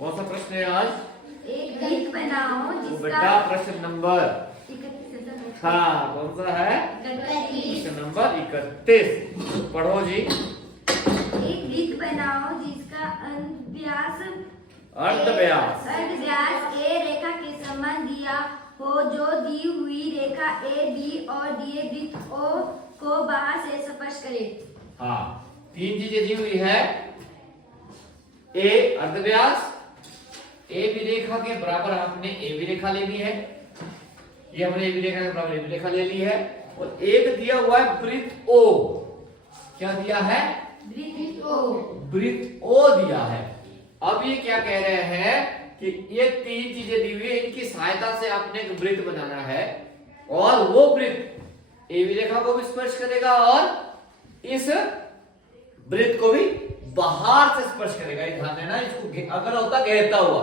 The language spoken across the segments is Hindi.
कौन सा प्रश्न है आज? एक वृत्त बनाओ तो जिसका बेटा प्रश्न नंबर 31 हाँ कौन सा है? 31। प्रश्न नंबर 31 पढ़ो जी। एक वृत्त बनाओ जिसका व्यास अर्धव्यास अर्धव्यास ए रेखा के समान दिया हो, जो दी हुई रेखा ए बी और दिए वृत्त ओ को बाहर से स्पर्श करे। हाँ, तीन चीजें दी हुई है। ए अर्धव्यास, ए बी रेखा के बराबर हमने ए बी रेखा ले ली है, ये हमने ए बी रेखा के बराबर ए बी रेखा ले ली है, और एक दिया हुआ है वृत्त ओ। क्या दिया है? वृत्त ओ। वृत्त ओ दिया है। अब ये क्या कह रहे हैं कि ये तीन चीजें दी हुई है, इनकी सहायता से आपने एक वृत्त बनाना है, और वो वृत्त ए बी रेखा को भी स्पर्श करेगा और इस वृत्त को भी बाहर से स्पर्श करेगा। ये ध्यान देना, इसको अगर होता घेरता हुआ,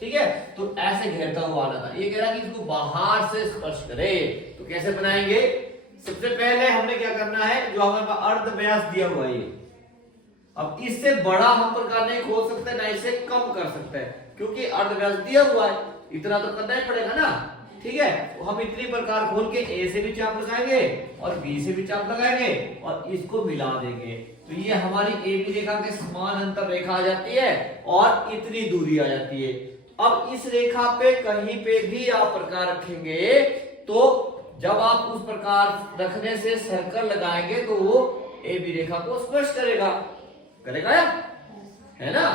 ठीक है, तो ऐसे घेरता हुआ आना था। ये कह रहा है कि इसको बाहर से स्पर्श करे। तो कैसे बनाएंगे? सबसे पहले हमने क्या करना है, जो हमारे पास अर्धव्यास दिया हुआ है ये, अब इससे बड़ा हम प्रकार नहीं खोल सकते, ना इसे कम कर सकते हैं, क्योंकि अर्धव्यास दिया हुआ है, इतना तो करना ही पड़ेगा ना। ठीक है, तो हम इतनी प्रकार खोल के ए से भी चाप लगाएंगे और बी से भी चाप लगाएंगे और इसको मिला देंगे। तो ये हमारी ए बी रेखा के समान अंतर रेखा आ जाती है और इतनी दूरी आ जाती है। अब इस रेखा पे कहीं पे भी आप प्रकार रखेंगे, तो जब आप उस प्रकार रखने से सर्कल लगाएंगे तो वो ए बी रेखा को स्पर्श करेगा। करेगा या? है ना?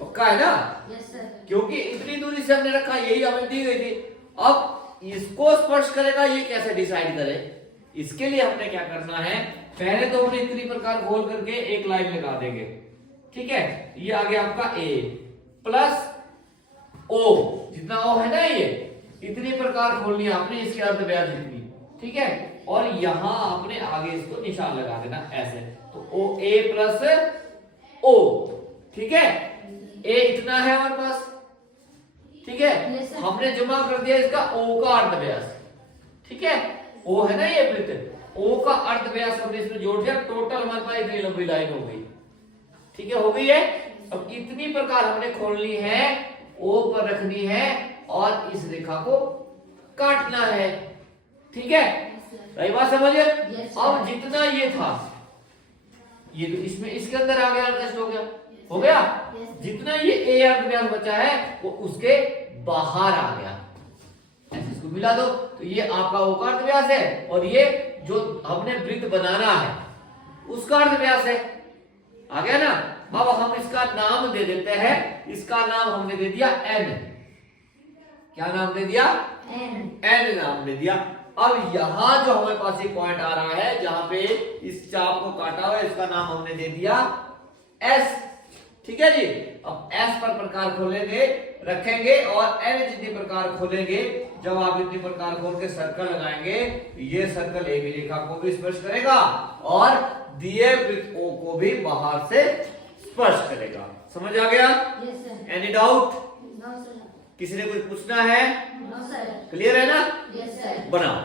पक्का है ना? Yes sir. क्योंकि इतनी दूरी से हमने रखा, यही हमें दी गई थी। अब इसको स्पर्श करेगा, ये कैसे डिसाइड करें? इसके लिए हमने क्या करना है, पहले तो हमने इतनी प्रकार खोल करके एक लाइन लगा देंगे। ठीक है, ये आ गया आपका ए प्लस ओ, जितना ओ है ना, ये इतनी प्रकार खोलनी है आपने इसके अर्धव्यास जितनी। ठीक है, और यहां आपने आगे इसको निशान लगा देना ऐसे, तो ओ ए प्लस ओ। ठीक है, ए इतना है हमारे पास। ठीक है, Yes, sir. हमने जमा कर दिया इसका ओ का अर्धव्यास। ठीक है, ओ है ना ये वृत्त, ओ का अर्धव्यास हमने इसमें जोड़ दिया, टोटल हमारे पास इतनी लंबी लाइन हो गई। ठीक है, हो गई है। अब इतनी प्रकार हमने खोलनी है, ओ पर रखनी है और इस रेखा को काटना है। ठीक है, सही बात समझिए। Yes, sir. अब जितना ये था, ये तो इसमें इसके अंदर आ गया, एडजस्ट हो गया, हो गया। Yes. जितना ये ए अर्धव्यास बचा है वो उसके बाहर आ गया, ऐसे इसको मिला दो, तो ये आपका ओ का अर्धव्यास है और ये जो हमने वृत्त बनाना है उसका अर्धव्यास है। आ गया ना? अब हम इसका नाम दे देते हैं, इसका नाम हमने दे दिया एन। क्या नाम दे दिया? एन नाम दे दिया। अब यहां जो हमारे पास ये पॉइंट आ रहा है, जहां पे इस चाप को काटा हुआ है, इसका नाम हमने दे दिया एस। ठीक है जी, अब एस पर प्रकार खोलेंगे, रखेंगे और एन जितनी प्रकार खोलेंगे, जब आप इतनी प्रकार खोल के सर्कल लगाएंगे, ये सर्कल ए बी रेखा को भी स्पर्श करेगा और दिए वृत्त ओ को भी बाहर से स्पर्श करेगा। समझ आ गया? Yes sir. Any doubt? No sir. किसी ने कुछ पूछना है? No sir. क्लियर है ना? Yes sir. बनाओ।